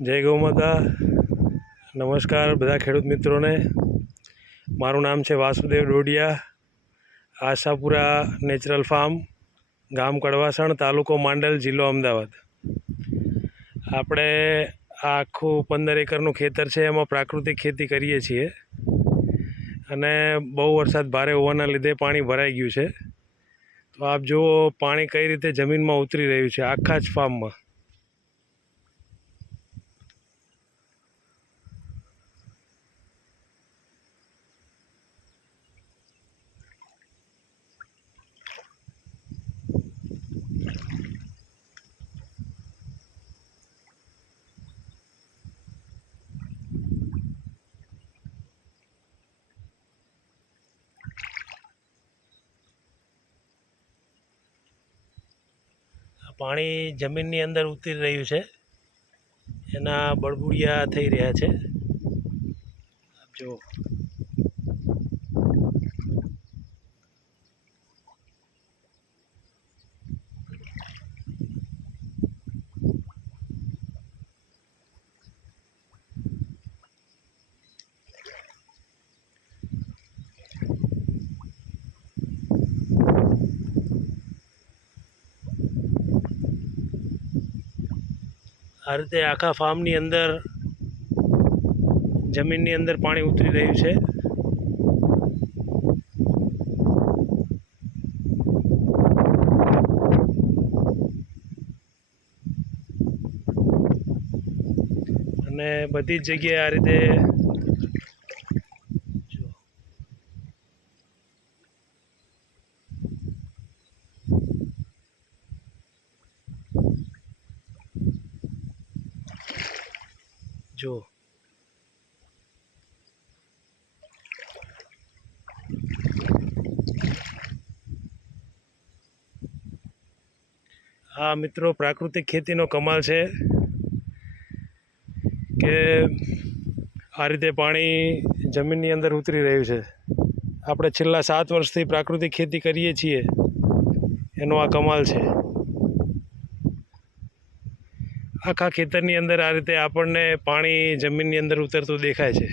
જય ગૌ માતા. નમસ્કાર બધા ખેડૂત મિત્રોને. મારું નામ છે વાસુદેવ ડોડિયા, આશાપુરા નેચરલ ફાર્મ, ગામ કડવાસણ, તાલુકો માંડલ, જિલ્લો અમદાવાદ. આપણે આખું પંદર એકરનું ખેતર છે, એમાં પ્રાકૃતિક ખેતી કરીએ છીએ. અને બહુ વરસાદ ભારે હોવાના લીધે પાણી ભરાઈ ગયું છે. તો આપ જુઓ પાણી કઈ રીતે જમીનમાં ઉતરી રહ્યું છે, આખા જ ફાર્મમાં. પાણી જમીનની અંદર ઉતરી રહ્યું છે. એના બળબુડિયા થઈ રહ્યા છે. આપ આ રીતે આખા ફાર્મની અંદર, જમીનની અંદર પાણી ઉતરી રહ્યું છે. અને બધી જ જગ્યાએ આ રીતે જુઓ આ મિત્રો, પ્રાકૃતિક ખેતીનો કમાલ છે કે આ રીતે પાણી જમીનની અંદર ઉતરી રહ્યું છે. આપણે છેલ્લા સાત વર્ષથી પ્રાકૃતિક ખેતી કરીએ છીએ. એનો આ કમાલ છે. આખા ખેતરની અંદર આ રીતે આપણને પાણી જમીનની અંદર ઉતરતું દેખાય છે.